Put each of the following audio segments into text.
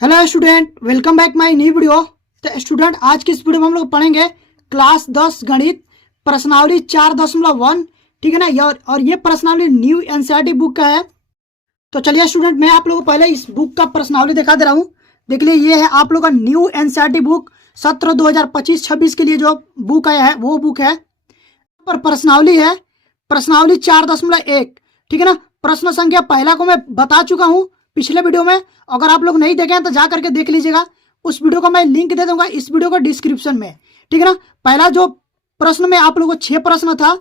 Hello student, welcome back my new video. तो student, आज की इस वीडियो में हम लोग पढ़ेंगे क्लास 10 गणित प्रश्नावली 4.1। ठीक है ना। और ये प्रश्नावली न्यू एनसीईआरटी बुक का है। तो चलिए स्टूडेंट, मैं आप लोगों को पहले इस बुक का प्रश्नावली दिखा दे रहा हूँ। देख लिए, ये है आप लोग का न्यू एनसीईआरटी बुक सत्र 2025-26 के लिए जो बुक आया है वो बुक है। पर प्रश्नावली है प्रश्नावली 4.1। ठीक है ना। प्रश्न संख्या पहला को मैं बता चुका हूं पिछले वीडियो में। अगर आप लोग नहीं देखे हैं तो जा करके देख लीजिएगा। उस वीडियो को मैं लिंक दे दूंगा इस वीडियो को डिस्क्रिप्शन में। ठीक है ना। पहला जो प्रश्न में आप लोगों को 6 प्रश्न था,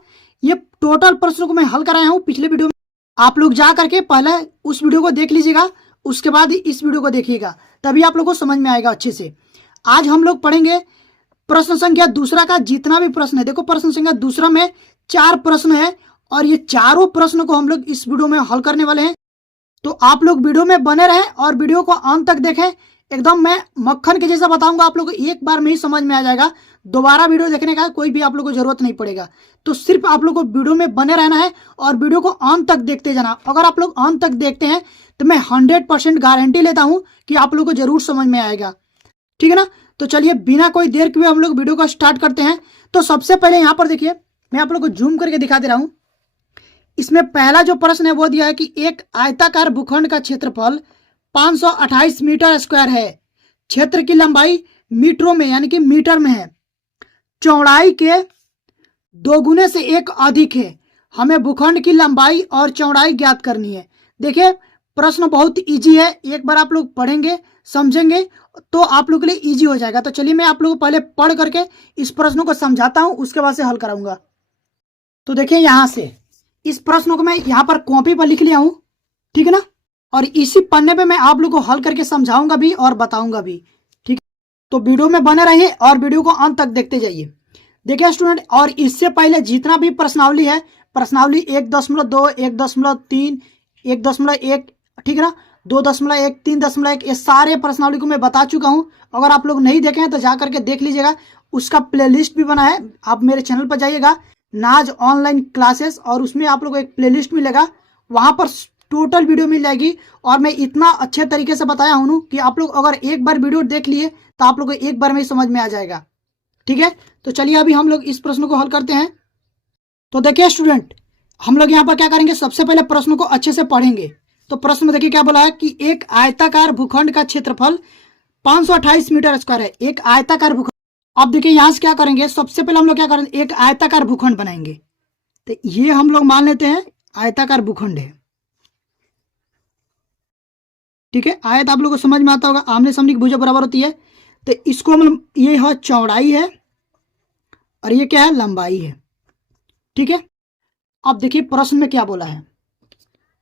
ये टोटल प्रश्नों को मैं हल कराया हूं पिछले वीडियो में। आप लोग जा करके पहले उस वीडियो को देख लीजिएगा, उसके बाद इस वीडियो को देखिएगा, तभी आप लोग को समझ में आएगा अच्छे से। आज हम लोग पढ़ेंगे प्रश्न संख्या दूसरा का जितना भी प्रश्न है। देखो, प्रश्न संख्या दूसरा में 4 प्रश्न है और ये चारों प्रश्न को हम लोग इस वीडियो में हल करने वाले हैं। तो आप लोग वीडियो में बने रहें और वीडियो को अंत तक देखें। एकदम मैं मक्खन के जैसा बताऊंगा, आप लोग को एक बार में ही समझ में आ जाएगा। दोबारा वीडियो देखने का कोई भी आप लोग को जरूरत नहीं पड़ेगा। तो सिर्फ आप लोग को वीडियो में बने रहना है और वीडियो को अंत तक देखते जाना। अगर आप लोग अंत तक देखते हैं तो मैं 100% गारंटी लेता हूं कि आप लोग को जरूर समझ में आएगा। ठीक है ना। तो चलिए बिना कोई देर के हम लोग वीडियो को स्टार्ट करते हैं। तो सबसे पहले यहाँ पर देखिए, मैं आप लोग को जूम करके दिखा दे रहा हूं। इसमें पहला जो प्रश्न है वो दिया है कि एक आयताकार भूखंड का क्षेत्रफल 528 मीटर स्क्वायर है। क्षेत्र की लंबाई मीटरों में यानी कि मीटर में है। चौड़ाई के दोगुने से एक अधिक है। हमें भूखंड की लंबाई और चौड़ाई ज्ञात करनी है। देखिए, प्रश्न बहुत इजी है। एक बार आप लोग पढ़ेंगे समझेंगे तो आप लोग के लिए इजी हो जाएगा। तो चलिए मैं आप लोगों को पहले पढ़ करके इस प्रश्न को समझाता हूं, उसके बाद से हल कराऊंगा। तो देखिए, यहां से इस प्रश्न को मैं यहां पर कॉपी पर लिख लिया हूं। ठीक है ना। और इसी पन्ने पे मैं आप लोग को हल करके समझाऊंगा भी और बताऊंगा भी। ठीक है। तो वीडियो में बने रहिए और वीडियो को अंत तक देखते जाइए। देखिए स्टूडेंट, और इससे पहले जितना भी प्रश्नावली है, प्रश्नावली 1.2, 1.3, 1.1, ठीक है ना, 2.1, 3.1, ये सारे प्रश्नावली को मैं बता चुका हूं। अगर आप लोग नहीं देखे हैं तो जा करके देख लीजिएगा। उसका प्लेलिस्ट भी बना है, आप मेरे चैनल पर जाइएगा, नाज ऑनलाइन क्लासेस, और उसमें आप लोग को एक प्लेलिस्ट मिलेगा। वहां पर टोटल वीडियो मिल जाएगी। और मैं इतना अच्छे तरीके से बताया हूं कि आप लोग अगर एक बार वीडियो देख लिए तो आप लोग को एक बार में ही समझ में आ जाएगा। ठीक है। तो चलिए अभी हम लोग इस प्रश्न को हल करते हैं। तो देखिए स्टूडेंट, हम लोग यहाँ पर क्या करेंगे, सबसे पहले प्रश्न को अच्छे से पढ़ेंगे। तो प्रश्न में देखिए क्या बोला है कि एक आयताकार भूखंड का क्षेत्रफल 528 मीटर स्क्वायर है। एक आयताकार भूखंड। अब देखिए यहां से क्या करेंगे, सबसे पहले हम लोग क्या करेंगे, एक आयताकार भूखंड बनाएंगे। तो ये हम लोग मान लेते हैं आयताकार भूखंड है। ठीक है। आयत आप लोग को समझ में आता होगा, आमने सामने की भुजा बराबर होती है। तो इसको हम, ये है चौड़ाई है और ये क्या है, लंबाई है। ठीक है। अब देखिए प्रश्न में क्या बोला है।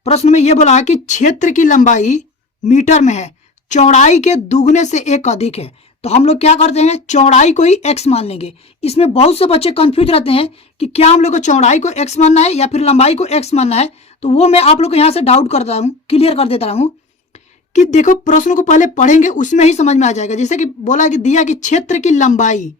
प्रश्न में यह बोला है कि क्षेत्र की लंबाई मीटर में है, चौड़ाई के दुगने से एक अधिक है। तो हम लोग क्या करते हैं, चौड़ाई को ही एक्स मान लेंगे। इसमें बहुत से बच्चे कंफ्यूज रहते हैं कि क्या हम लोग को चौड़ाई को एक्स मानना है या फिर लंबाई को एक्स मानना है। तो वो मैं आप लोग को यहां से डाउट करता हूं, क्लियर कर देता हूं कि देखो, प्रश्न को पहले पढ़ेंगे उसमें ही समझ में आ जाएगा। जैसे कि बोला कि दिया कि क्षेत्र की लंबाई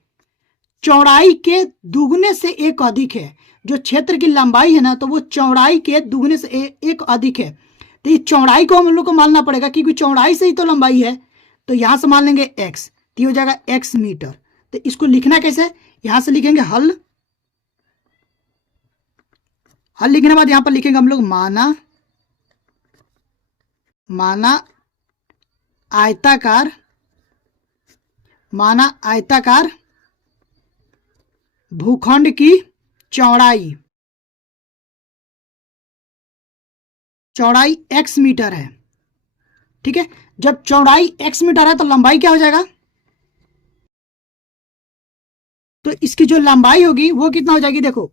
चौड़ाई के दुगने से एक अधिक है। जो क्षेत्र की लंबाई है ना, तो वो चौड़ाई के दुगने से एक अधिक है। तो ये चौड़ाई को हम लोग को मानना पड़ेगा क्योंकि चौड़ाई से ही तो लंबाई है। तो यहां से मान लेंगे एक्स, तो हो जाएगा एक्स मीटर। तो इसको लिखना कैसे, यहां से लिखेंगे हल। हल लिखने के बाद यहां पर लिखेंगे हम लोग माना आयताकार, भूखंड की चौड़ाई एक्स मीटर है। ठीक है। जब चौड़ाई एक्स मीटर है तो लंबाई क्या हो जाएगा, तो इसकी जो लंबाई होगी वो कितना हो जाएगी। देखो,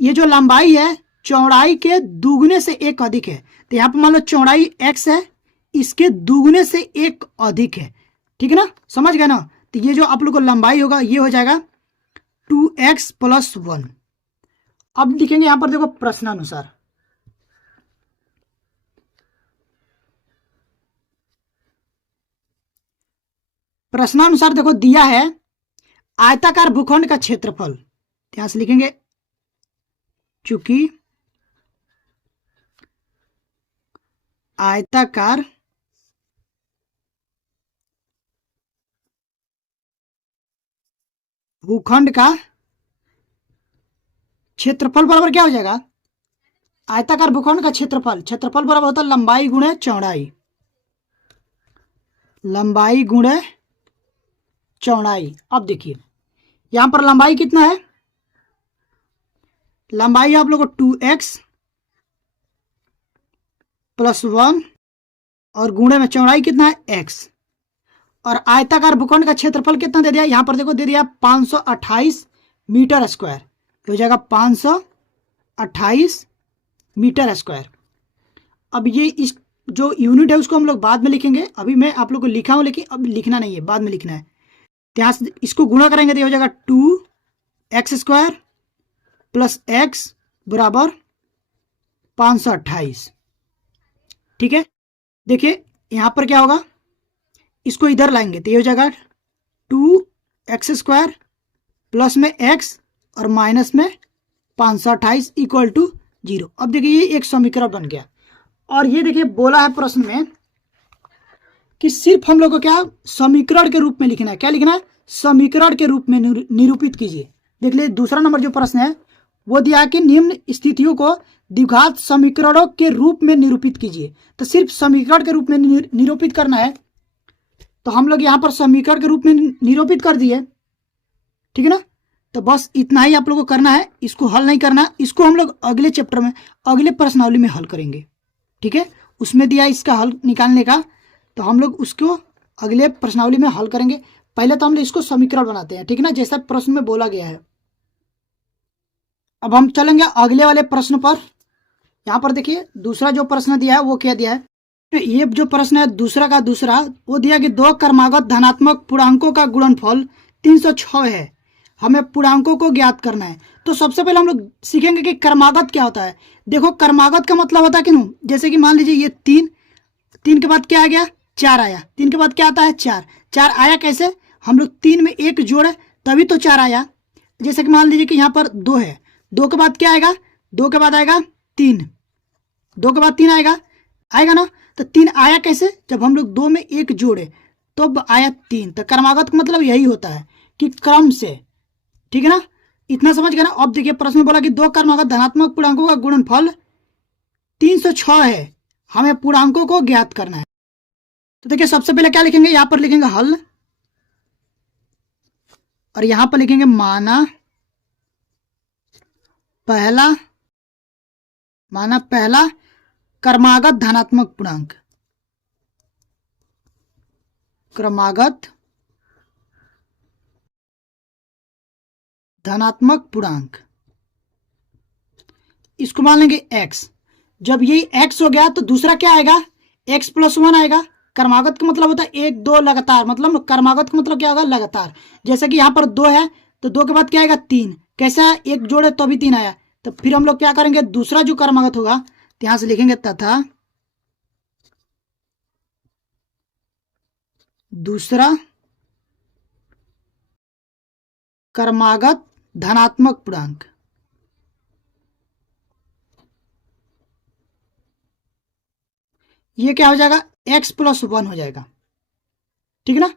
ये जो लंबाई है चौड़ाई के दुगने से एक अधिक है। तो यहां पर मान लो चौड़ाई एक्स है, इसके दुगने से एक अधिक है। ठीक है ना, समझ गए ना। तो ये जो आप लोग को लंबाई होगा ये हो जाएगा 2x+1। अब लिखेंगे यहां पर, देखो प्रश्नानुसार, प्रश्नानुसार देखो दिया है आयताकार भूखंड का क्षेत्रफल। यहां से लिखेंगे चूंकि आयताकार भूखंड का क्षेत्रफल बराबर क्या हो जाएगा, आयताकार भूखंड का क्षेत्रफल, क्षेत्रफल बराबर होता है लंबाई गुणे चौड़ाई, लंबाई गुणे चौड़ाई। अब देखिए यहां पर लंबाई कितना है, लंबाई आप लोग को 2x + 1 और गुणे में चौड़ाई कितना है x, और आयताकार भूखंड का क्षेत्रफल कितना दे दिया, यहां पर देखो दे दिया 528 मीटर स्क्वायर, हो जाएगा 528 मीटर स्क्वायर। अब ये इस जो यूनिट है उसको हम लोग बाद में लिखेंगे, अभी मैं आप लोग को लिखा हूं लेकिन अब लिखना नहीं है, बाद में लिखना है। तो यहाँ से इसको गुणा करेंगे तो हो जाएगा 2x² + x बराबर 528। ठीक है, देखिए यहां पर क्या होगा, इसको इधर लाएंगे तो ये हो जाएगा 2x² प्लस में x और माइनस में 528 = 0। अब देखिए ये एक समीकरण बन गया। और ये देखिए बोला है प्रश्न में कि सिर्फ हम लोग को क्या समीकरण के रूप में लिखना है, क्या लिखना है, समीकरण के रूप में निरूपित कीजिए। देख लीजिए दूसरा नंबर जो प्रश्न है वो दिया कि निम्न स्थितियों को द्विघात समीकरणों के रूप में निरूपित कीजिए। तो सिर्फ समीकरण के रूप में निरूपित करना है, तो हम लोग यहाँ पर समीकरण के रूप में निरूपित कर दिए। ठीक है ना, तो बस इतना ही आप लोगों को करना है, इसको हल नहीं करना, इसको हम लोग अगले चैप्टर में अगले प्रश्नावली में हल करेंगे। ठीक है, उसमें दिया इसका हल निकालने का, तो हम लोग उसको अगले प्रश्नावली में हल करेंगे। पहले तो हम लोग इसको समीकरण बनाते हैं, ठीक है ना, जैसा प्रश्न में बोला गया है। अब हम चलेंगे अगले वाले प्रश्न पर। यहाँ पर देखिए दूसरा जो प्रश्न दिया है वो क्या दिया है, ये जो प्रश्न है दूसरा का दूसरा, वो दिया कि दो क्रमागत धनात्मक पूर्णांकों का गुणनफल 306 है, हमें पूर्णांकों को ज्ञात करना है। तो सबसे पहले हम लोग सीखेंगे कि क्रमागत क्या होता है। देखो क्रमागत का मतलब होता है कि जैसे कि मान लीजिए ये 3 के बाद क्या आ गया, 4 आया, 3 के बाद क्या आता है 4 आया, कैसे, हम लोग 3 में 1 जोड़े तभी तो 4 आया। जैसे कि मान लीजिए कि यहाँ पर 2 है, 2 के बाद क्या आएगा, 2 के बाद आएगा 3, 2 के बाद 3 आएगा ना। तो 3 आया कैसे, जब हम लोग 2 में 1 जोड़े तो आया 3। तो क्रमागत का मतलब यही होता है कि क्रम से। ठीक है ना, इतना समझ गए ना। अब देखिए प्रश्न में बोला कि दो क्रमागत धनात्मक पूर्णांकों का गुणनफल 306 है, हमें पूर्णांकों को ज्ञात करना है। तो देखिए सबसे पहले क्या लिखेंगे, यहां पर लिखेंगे हल, और यहां पर लिखेंगे माना पहला क्रमागत धनात्मक पूर्णांक, क्रमागत धनात्मक पूर्णांक, इसको मान लेंगे x। जब ये x हो गया तो दूसरा क्या आएगा, x + 1 आएगा। क्रमागत का मतलब होता है 1 2 लगातार, मतलब क्रमागत का मतलब क्या होगा, लगातार। जैसे कि यहाँ पर 2 है तो 2 के बाद क्या आएगा 3, कैसा है, 1 जोड़े तो भी 3 आया। तो फिर हम लोग क्या करेंगे, दूसरा जो क्रमागत होगा तो यहां से लिखेंगे तथा दूसरा क्रमागत धनात्मक पूर्णांक। ये क्या हो जाएगा, x + 1 हो जाएगा। ठीक है ना,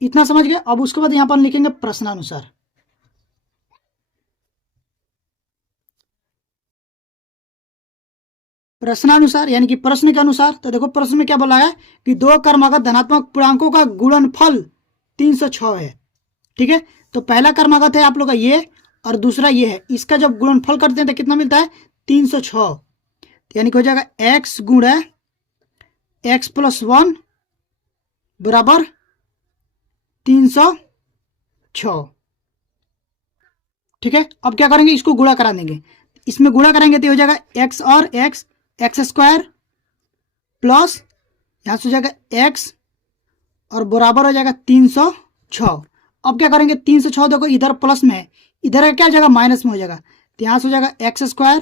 इतना समझ गए। अब उसके बाद यहां पर लिखेंगे प्रश्नानुसार। प्रश्नानुसार यानी कि प्रश्न के अनुसार। तो देखो प्रश्न में क्या बोला है कि दो क्रमागत धनात्मक पूर्णांकों का गुणनफल 306 है। ठीक है, तो पहला क्रमागत है आप लोग का ये, और दूसरा ये है। इसका जब गुणनफल करते हैं तो कितना मिलता है, 306, यानी कि हो जाएगा x गुणे x + 1 बराबर 306। ठीक है, अब क्या करेंगे, इसको गुणा करा देंगे, इसमें गुणा करेंगे तो हो जाएगा x और x² प्लस यहां से हो जाएगा x और बराबर हो जाएगा 306। अब क्या करेंगे, 306 देखो इधर प्लस में है, इधर क्या हो जाएगा माइनस में हो जाएगा। तो यहां से हो जाएगा x²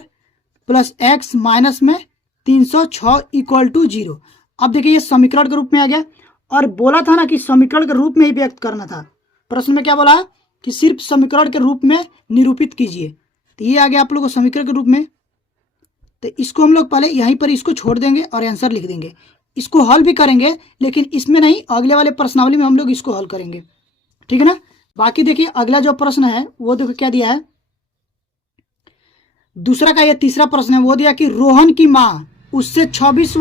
+ x माइनस में 306 = 0। अब देखिए ये समीकरण के रूप में आ गया, और बोला था ना कि समीकरण के रूप में ही व्यक्त करना था। प्रश्न में क्या बोला है कि सिर्फ समीकरण के रूप में निरूपित कीजिए। तो ये आ गया आप लोगों को समीकरण के रूप में। तो इसको हम लोग पहले यहीं पर इसको छोड़ देंगे और आंसर लिख देंगे। इसको हल भी करेंगे लेकिन इसमें नहीं, अगले वाले प्रश्नावली में हम लोग इसको हल करेंगे। ठीक है ना, बाकी देखिए अगला जो प्रश्न है वो देखो क्या दिया है, दूसरा का ये तीसरा प्रश्न है, वो दिया कि रोहन की माँ उससे 26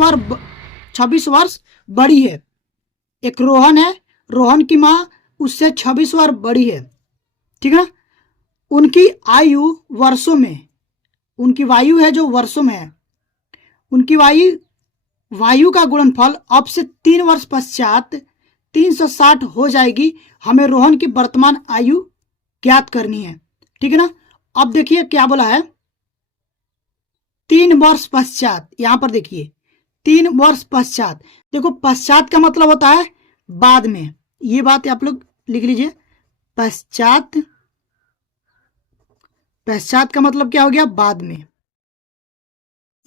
वर्ष बड़ी है। एक रोहन है, रोहन की माँ उससे 26 वर्ष बड़ी है, ठीक है ना। उनकी आयु वर्षों में, उनकी वायु है जो वर्षों में है, उनकी वायु का गुणनफल अब से 3 वर्ष पश्चात 360 हो जाएगी। हमें रोहन की वर्तमान आयु ज्ञात करनी है, ठीक है ना। अब देखिए क्या बोला है, 3 वर्ष पश्चात, यहां पर देखिए 3 वर्ष पश्चात। देखो पश्चात का मतलब होता है बाद में, ये बात आप लोग लिख लीजिए। पश्चात, पश्चात का मतलब क्या हो गया, बाद में,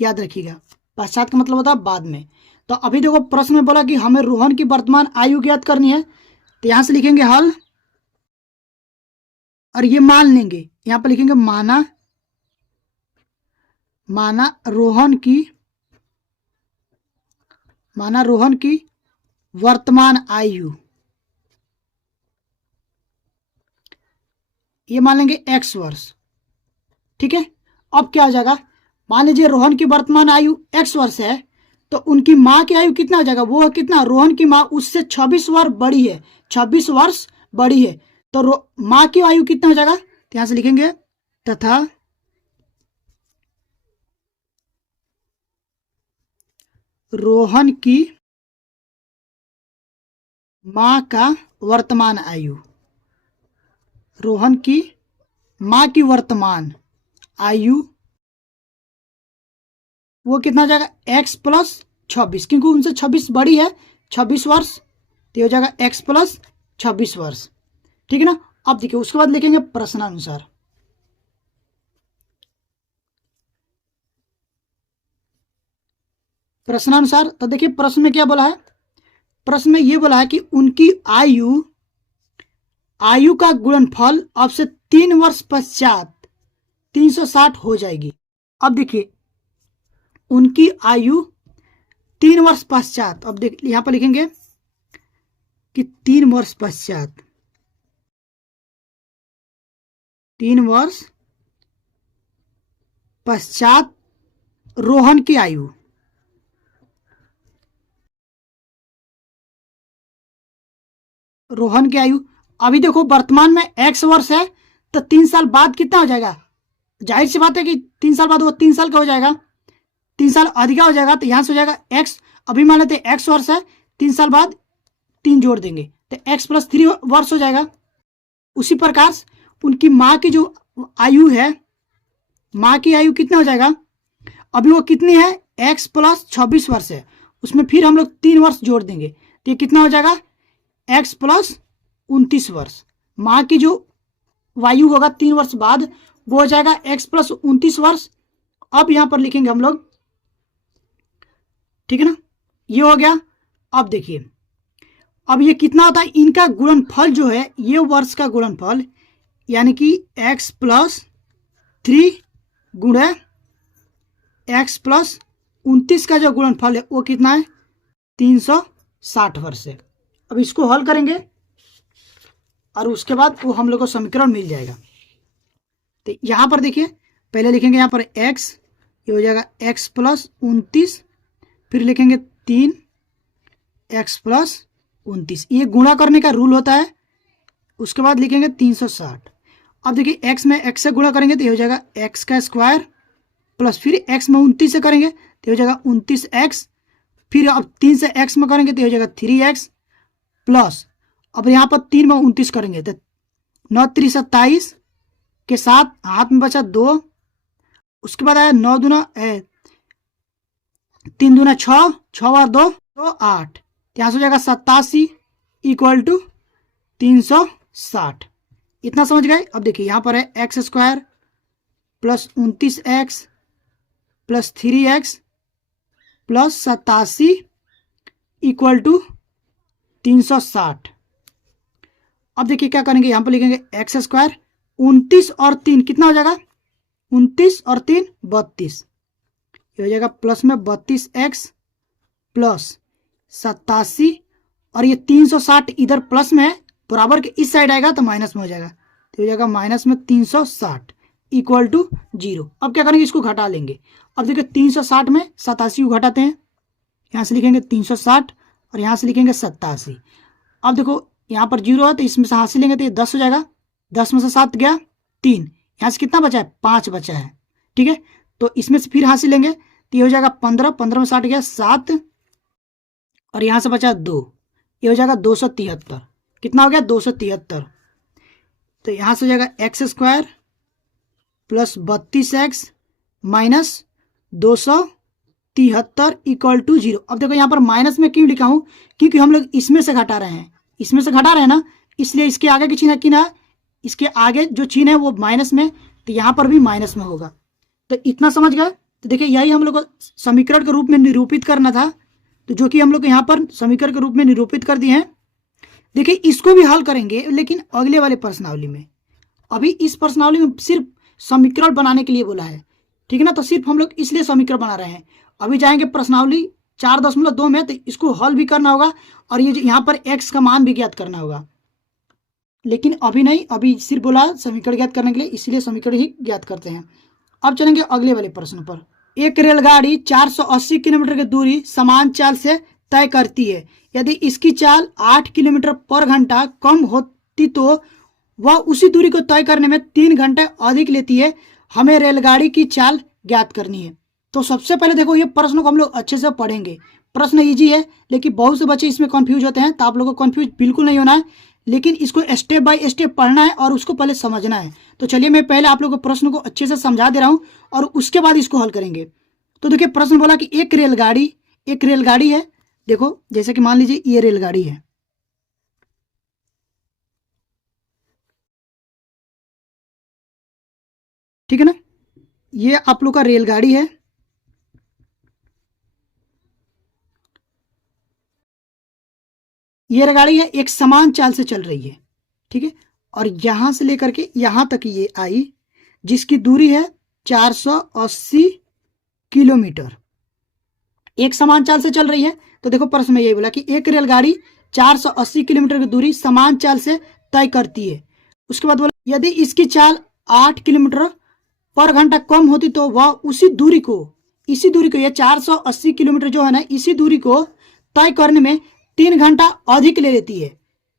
याद रखिएगा। पश्चात का मतलब होता है बाद में। तो अभी देखो प्रश्न में बोला कि हमें रोहन की वर्तमान आयु ज्ञात करनी है, तो यहां से लिखेंगे हल और ये मान लेंगे, यहां पर लिखेंगे माना रोहन की वर्तमान आयु, ये मान लेंगे x वर्ष, ठीक है। अब क्या हो जाएगा, मान लीजिए रोहन की वर्तमान आयु x वर्ष है, तो उनकी माँ की आयु कितना हो जाएगा, वो कितना, रोहन की माँ उससे 26 वर्ष बड़ी है, 26 वर्ष बड़ी है, तो माँ की आयु कितना हो जाएगा, तो यहां से लिखेंगे तथा रोहन की माँ का वर्तमान आयु, रोहन की माँ की वर्तमान आयु वो कितना हो जाएगा, x प्लस 26, क्योंकि उनसे 26 बड़ी है, 26 वर्ष, तो हो जाएगा x प्लस 26 वर्ष, ठीक है ना। अब देखिए उसके बाद लिखेंगे प्रश्नानुसार। प्रश्नानुसार तो देखिए प्रश्न में क्या बोला है, प्रश्न में ये बोला है कि उनकी आयु का गुणनफल अब से 3 वर्ष पश्चात 360 हो जाएगी। अब देखिए उनकी आयु 3 वर्ष पश्चात, अब देख यहां पर लिखेंगे कि 3 वर्ष पश्चात, 3 वर्ष पश्चात रोहन की आयु, रोहन की आयु, अभी देखो वर्तमान में x वर्ष है, तो 3 साल बाद कितना हो जाएगा, जाहिर सी बात है कि 3 साल बाद वो 3 साल का हो जाएगा, 3 साल अधिक हो जाएगा, तो यहां से हो जाएगा x, अभी मान लेते x वर्ष है, 3 साल बाद 3 जोड़ देंगे तो x प्लस 3 वर्ष हो जाएगा। उसी प्रकार उनकी माँ की जो आयु है, माँ की आयु कितना हो जाएगा, अभी वो कितनी है, x प्लस 26 वर्ष है, उसमें फिर हम लोग 3 वर्ष जोड़ देंगे, तो ये कितना हो जाएगा, x प्लस 29 वर्ष। माँ की जो वायु होगा 3 वर्ष बाद वो हो जाएगा x प्लस 29 वर्ष। अब यहां पर लिखेंगे हम लोग, ठीक है ना, ये हो गया। अब देखिए अब ये कितना होता है, इनका गुणनफल जो है, ये वर्ष का गुणनफल यानी कि x प्लस 3 गुणे x प्लस 29 का जो गुणनफल है वो कितना है, 360 वर्ष है। अब इसको हल करेंगे और उसके बाद वो हम लोग को समीकरण मिल जाएगा। तो यहां पर देखिए पहले लिखेंगे यहां पर x, ये हो जाएगा x प्लस 29, फिर लिखेंगे 3 x प्लस 29, ये गुणा करने का रूल होता है। उसके बाद लिखेंगे 360। अब देखिए x में x से गुणा करेंगे तो ये हो जाएगा x का स्क्वायर, प्लस फिर x में 29 से करेंगे तो हो जाएगा 29x, फिर अब 3 से x में करेंगे तो हो जाएगा 3x, प्लस अब यहाँ पर 3 में 29 करेंगे तो 9 3 27 के साथ हाथ में बचा 2, उसके बाद आया 9 दूना 3 दूना 6, 6 बार 2 तो 8, यहाँ से हो जाएगा 87 इक्वल टू 360। इतना समझ गए। अब देखिए यहाँ पर है x square plus 29x plus 3x plus 87 equal to 360। अब देखिए क्या करेंगे, यहाँ पर लिखेंगे एक्स स्क्वायर, 29 और 3 कितना हो जाएगा, 29 और 3 32, ये हो जाएगा प्लस में 32x प्लस 87 और ये 360 इधर प्लस में है बराबर के इस साइड आएगा तो माइनस में हो जाएगा, तो हो जाएगा माइनस में 360 इक्वल टू 0। अब क्या करेंगे, इसको घटा लेंगे। अब देखिए 360 में 87 को घटाते हैं, यहाँ से लिखेंगे 360 और यहाँ से लिखेंगे 87। अब देखो यहाँ पर 0 है तो इसमें से हासिल लेंगे तो ये 10 हो जाएगा, 10 में से 7 गया 3, यहाँ से कितना बचा है 5 बचा है, ठीक है। तो इसमें से फिर हासिल लेंगे तो ये हो जाएगा 15, 15 में 60 गया 7 और यहाँ से बचा 2, ये हो जाएगा 273। कितना हो गया 273। तो यहाँ से हो जाएगा x square plus 32x minus 273 equal to 0। अब देखो यहाँ पर माइनस में क्यों लिखा हूँ, क्योंकि हम लोग इसमें से घटा रहे हैं, इसमें से घटा रहे हैं ना, इसलिए इसके आगे की चिन्ह किना, इसके आगे जो चिन्ह है वो माइनस में, तो यहाँ पर भी माइनस में होगा। तो इतना समझ गए। तो देखिए यही हम लोग को समीकरण के रूप में निरूपित करना था, तो जो कि हम लोग यहाँ पर समीकरण के रूप में निरूपित कर दिए हैं। देखिए इसको भी हल करेंगे लेकिन अगले वाले प्रश्नावली में, अभी इस प्रश्नावली में सिर्फ समीकरण बनाने के लिए बोला है, ठीक है ना, तो सिर्फ हम लोग इसलिए समीकरण बना रहे हैं। अभी जाएंगे प्रश्नावली 4.2 में, तो इसको हल भी करना होगा और ये यहाँ पर x का मान भी ज्ञात करना होगा, लेकिन अभी नहीं, अभी सिर्फ बोला समीकरण ज्ञात करने के लिए, इसलिए समीकरण ही ज्ञात करते हैं। अब चलेंगे अगले वाले प्रश्न पर। एक रेलगाड़ी 480 किलोमीटर की दूरी समान चाल से तय करती है, यदि इसकी चाल 8 किलोमीटर पर घंटा कम होती तो वह उसी दूरी को तय करने में 3 घंटे अधिक लेती है, हमें रेलगाड़ी की चाल ज्ञात करनी है। तो सबसे पहले देखो ये प्रश्न को हम लोग अच्छे से पढ़ेंगे। प्रश्न इजी है लेकिन बहुत से बच्चे इसमें कंफ्यूज होते हैं, तो आप लोगों को कंफ्यूज बिल्कुल नहीं होना है, लेकिन इसको स्टेप बाय स्टेप पढ़ना है और उसको पहले समझना है। तो चलिए मैं पहले आप लोगों को प्रश्न को अच्छे से समझा दे रहा हूँ और उसके बाद इसको हल करेंगे। तो देखिए प्रश्न बोला कि एक रेलगाड़ी है, देखो जैसे कि मान लीजिए ये रेलगाड़ी है, ठीक है ना, ये आप लोग का रेलगाड़ी है, ये रेलगाड़ी है एक समान चाल से चल रही है, ठीक है, और यहां से लेकर के यहां तक ये आई, जिसकी दूरी है 480 किलोमीटर, एक समान चाल से चल रही है। तो देखो प्रश्न में यही बोला कि एक रेलगाड़ी 480 किलोमीटर की दूरी समान चाल से तय करती है। उसके बाद बोला यदि इसकी चाल 8 किलोमीटर पर घंटा कम होती तो वह इसी दूरी को ये 480 किलोमीटर जो है ना, इसी दूरी को तय करने में 3 घंटा अधिक ले लेती है,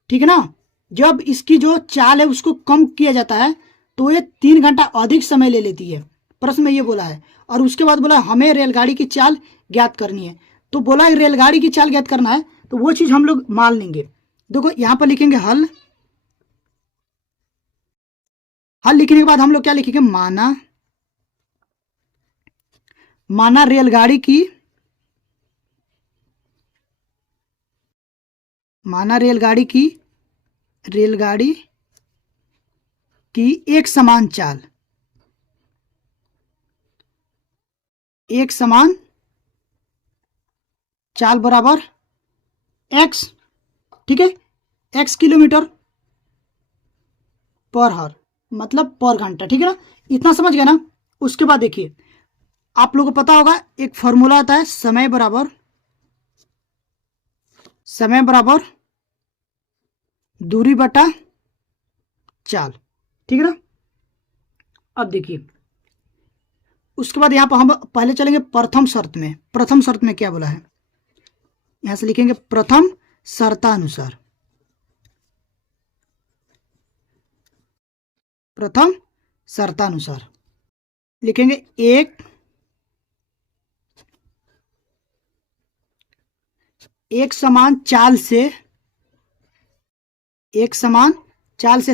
ठीक है ना। जब इसकी जो चाल है उसको कम किया जाता है तो ये 3 घंटा अधिक समय ले लेती है, प्रश्न में ये बोला है। और उसके बाद बोला हमें रेलगाड़ी की चाल ज्ञात करनी है, तो बोला रेलगाड़ी की चाल ज्ञात करना है, तो वो चीज हम लोग मान लेंगे। देखो यहां पर लिखेंगे हल लिखने के बाद हम लोग क्या लिखेंगे, माना रेलगाड़ी की एक समान चाल बराबर x, ठीक है, x किलोमीटर पर हर मतलब पर घंटा, ठीक है ना, इतना समझ गया ना। उसके बाद देखिए आप लोगों को पता होगा एक फॉर्मूला आता है समय बराबर दूरी बटा चाल, ठीक है ना। अब देखिए उसके बाद यहां पर हम पहले चलेंगे प्रथम शर्त में क्या बोला है, यहां से लिखेंगे प्रथम शर्तानुसार, लिखेंगे एक समान चाल से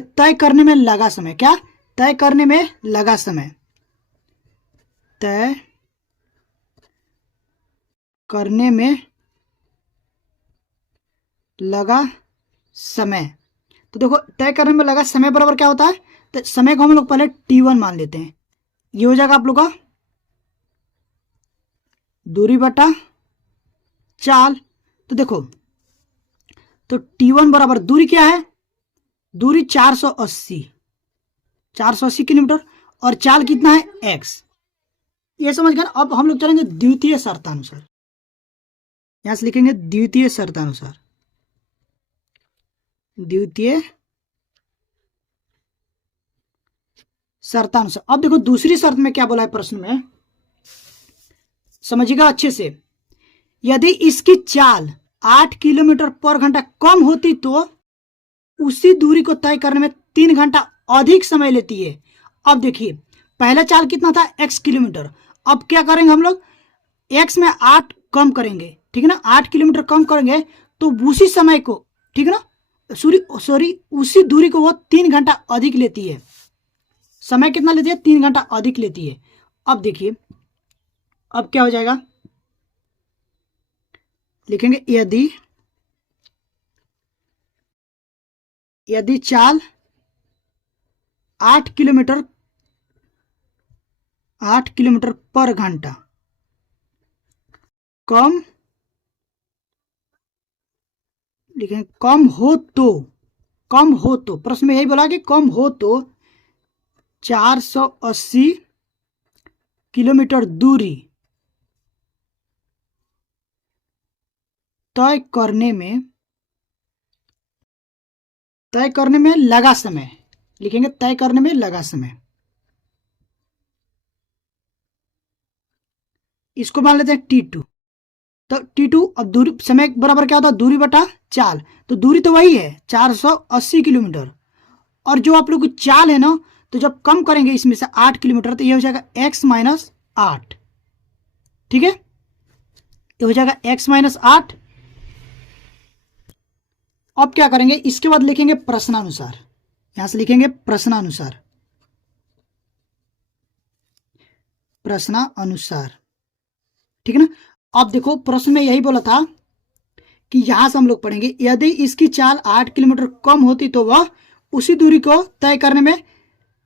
तय करने में लगा समय, क्या तय करने में लगा समय, तय करने में लगा समय। तो देखो तय करने में लगा समय बराबर क्या होता है, तो समय को हम लोग पहले t1 मान लेते हैं, ये हो जाएगा आप लोग का दूरी बटा चाल। तो देखो तो t1 बराबर दूरी क्या है, दूरी 480 किलोमीटर और चाल कितना है x, ये समझ गए। अब हम लोग चलेंगे द्वितीय शर्तानुसार, यहां से लिखेंगे द्वितीय शर्तानुसार, द्वितीय शर्तानुसार। अब देखो दूसरी शर्त में क्या बोला है प्रश्न में, समझिएगा अच्छे से। यदि इसकी चाल 8 किलोमीटर पर घंटा कम होती तो उसी दूरी को तय करने में 3 घंटा अधिक समय लेती है। अब देखिए पहला चाल कितना था, x किलोमीटर। अब क्या करेंगे हम लोग, x में 8 कम करेंगे, ठीक है ना, 8 किलोमीटर कम करेंगे तो उसी समय को, ठीक है ना, सॉरी उसी दूरी को वो 3 घंटा अधिक लेती है। समय कितना लेती है, 3 घंटा अधिक लेती है। अब देखिए अब क्या हो जाएगा, लिखेंगे यदि चाल 8 किलोमीटर पर घंटा कम, लिखेंगे कम हो तो प्रश्न में यही बोला कि कम हो तो 480 किलोमीटर दूरी तय करने में लगा समय, लिखेंगे तय करने में लगा समय। इसको मान लेते हैं T2। तो T2, अब दूरी समय बराबर क्या होता है, दूरी बटा चाल। तो दूरी तो वही है 480 किलोमीटर, और जो आप लोग की चाल है ना, तो जब कम करेंगे इसमें से 8 किलोमीटर तो ये हो जाएगा x माइनस 8, ठीक है, ये हो जाएगा x माइनस 8। अब क्या करेंगे, इसके बाद लिखेंगे प्रश्नानुसार, यहां से लिखेंगे प्रश्नानुसार, ठीक है ना। अब देखो प्रश्न में यही बोला था कि यहां से हम लोग पढ़ेंगे, यदि इसकी चाल 8 किलोमीटर कम होती तो वह उसी दूरी को तय करने में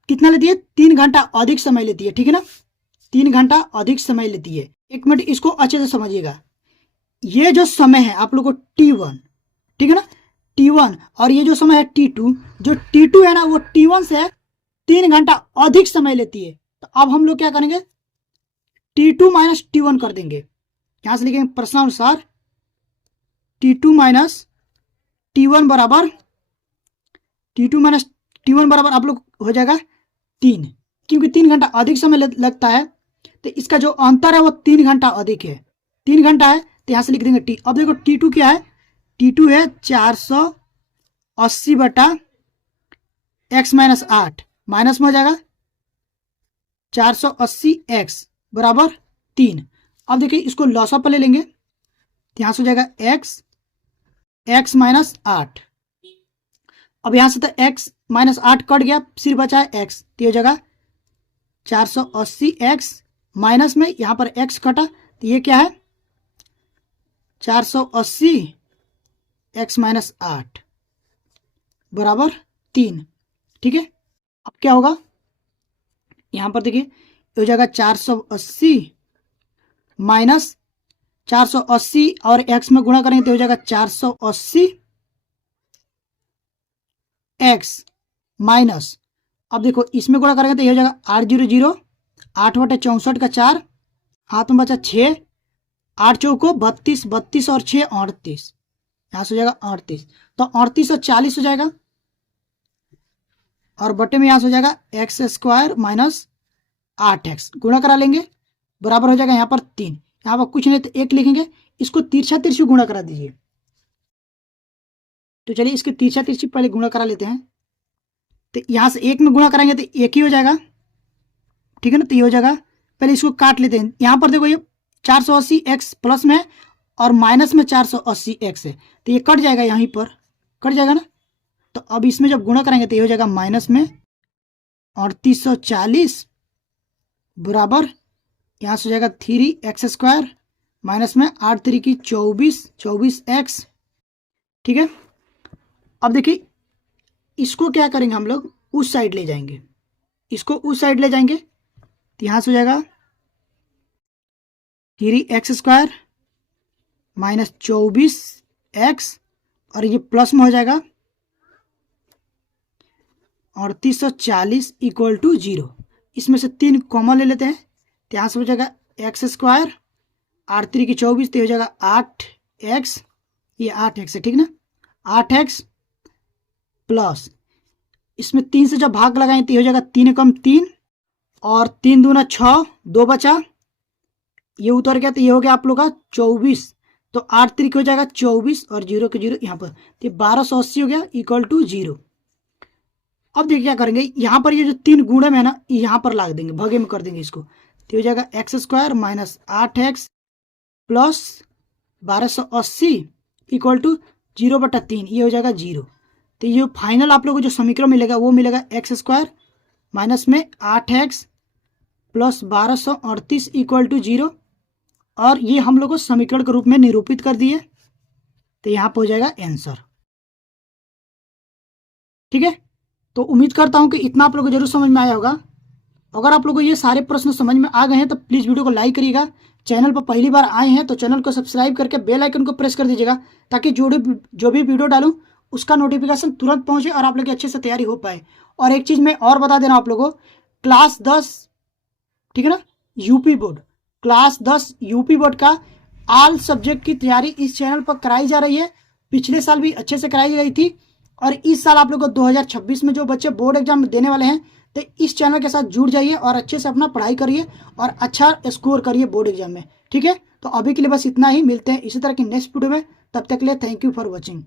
कितना लेती है, 3 घंटा अधिक समय लेती है, ठीक है ना, 3 घंटा अधिक समय लेती है। एक मिनट इसको अच्छे से समझिएगा, ये जो समय है आप लोग को T1, ठीक है ना, T1, और ये जो समय है T2, जो T2 है ना वो T1 से 3 घंटा अधिक समय लेती है। तो अब हम लोग क्या करेंगे, T2 माइनस T1 कर देंगे, यहां से लिखेंगे प्रश्नानुसार T2 माइनस T1 बराबर आप लोग हो जाएगा 3, क्योंकि 3 घंटा अधिक समय लगता है तो इसका जो अंतर है वो 3 घंटा अधिक है, 3 घंटा है, तो यहां से लिख देंगे T। अब देखो T2 क्या है, T2 है 480 बटा x माइनस 8, माइनस में हो जाएगा 480x बराबर 3। अब देखिए इसको लॉसअप पर ले लेंगे तो यहां से हो जाएगा x माइनस 8। अब यहां से तो x माइनस 8 कट गया, सिर्फ बचा है x, तो हो जाएगा 480x माइनस में यहां पर x कटा, तो ये क्या है 480x माइनस 8 बराबर 3, ठीक है। अब क्या होगा, यहां पर देखिए हो जाएगा 480 माइनस 480 और x में गुणा करेंगे तो हो जाएगा 480 x माइनस, अब देखो इसमें गुणा करेंगे तो ये हो जाएगा 800, 8 बटे 64 का 4, हाथ में बचा 6, 8 चौको 32, 32 और 6 38, यहां से हो जाएगा 38, तो 38 और 40 हो जाएगा, और बटे में यहां से हो जाएगा एक्स स्क्वायर माइनस 8x, गुणा करा लेंगे बराबर हो जाएगा यहाँ पर 3, यहाँ पर कुछ नहीं तो 1 लिखेंगे, इसको तिरछा तिरछी गुणा करा दीजिए। तो चलिए इसके तिरछा तिरछी पहले गुणा करा लेते हैं, तो यहां से 1 में गुणा कराएंगे तो 1 ही हो जाएगा, ठीक है ना, तो ये हो जाएगा। पहले इसको काट लेते हैं, यहां पर देखो ये 480x प्लस में और माइनस में 480x है, तो ये कट जाएगा, यहीं पर कट जाएगा ना। तो अब इसमें जब गुणा करेंगे तो ये हो जाएगा माइनस में 3840 बराबर यहां से हो जाएगा 3x स्क्वायर माइनस में 8 3 की 24x, ठीक है। अब देखिए इसको क्या करेंगे हम लोग, उस साइड ले जाएंगे, इसको उस साइड ले जाएंगे तो यहां से हो जाएगा 3x स्क्वायर माइनस 24x और ये प्लस में हो जाएगा 3840 इक्वल टू 0। इसमें से 3 कॉमन ले लेते हैं तो यहाँ से हो जाएगा x स्क्वायर 8 3 की 24, तो हो जाएगा 8x, ये 8x है, ठीक ना, 8x प्लस इसमें 3 से जब भाग लगाएं तो ये हो जाएगा 3 एकम 3 और 3 दूना 6, 2 बचा, ये उतर गया तो ये हो गया आप लोग का 24। तो 8 तरीके हो जाएगा 24 और 0 के 0 यहाँ पर, तो 1280 हो गया इक्वल टू 0। अब देखिए क्या करेंगे, यहाँ पर ये जो 3 गुणे में है ना, यहाँ पर लाग देंगे, भगे में कर देंगे इसको, तो हो जाएगा x² minus 8x plus 1280 equal to 0/3, ये हो जाएगा 0। तो ये फाइनल आप लोगों को जो समीकरण मिलेगा वो मिलेगा x² माइनस में 8x प्लस 1238 इक्वल टू 0, और ये हम लोग को समीकरण के रूप में निरूपित कर दिए, तो यहाँ पर हो जाएगा आंसर। ठीक है, तो उम्मीद करता हूँ कि इतना आप लोगों को जरूर समझ में आया होगा। अगर आप लोगों को ये सारे प्रश्न समझ में आ गए हैं तो प्लीज़ वीडियो को लाइक करिएगा। चैनल पर पहली बार आए हैं तो चैनल को सब्सक्राइब करके बेल आइकन को प्रेस कर दीजिएगा, ताकि जो भी वीडियो डालूं उसका नोटिफिकेशन तुरंत पहुंचे और आप लोग की अच्छे से तैयारी हो पाए। और एक चीज़ मैं और बता देना आप लोगों को, क्लास 10, ठीक है ना, UP board, class 10 UP board का ऑल सब्जेक्ट की तैयारी इस चैनल पर कराई जा रही है। पिछले साल भी अच्छे से कराई गई थी, और इस साल आप लोग को 2026 में जो बच्चे बोर्ड एग्जाम देने वाले हैं, तो इस चैनल के साथ जुड़ जाइए और अच्छे से अपना पढ़ाई करिए और अच्छा स्कोर करिए बोर्ड एग्जाम में। ठीक है, तो अभी के लिए बस इतना ही, मिलते हैं इसी तरह की नेक्स्ट वीडियो में, तब तक के लिए थैंक यू फॉर वॉचिंग।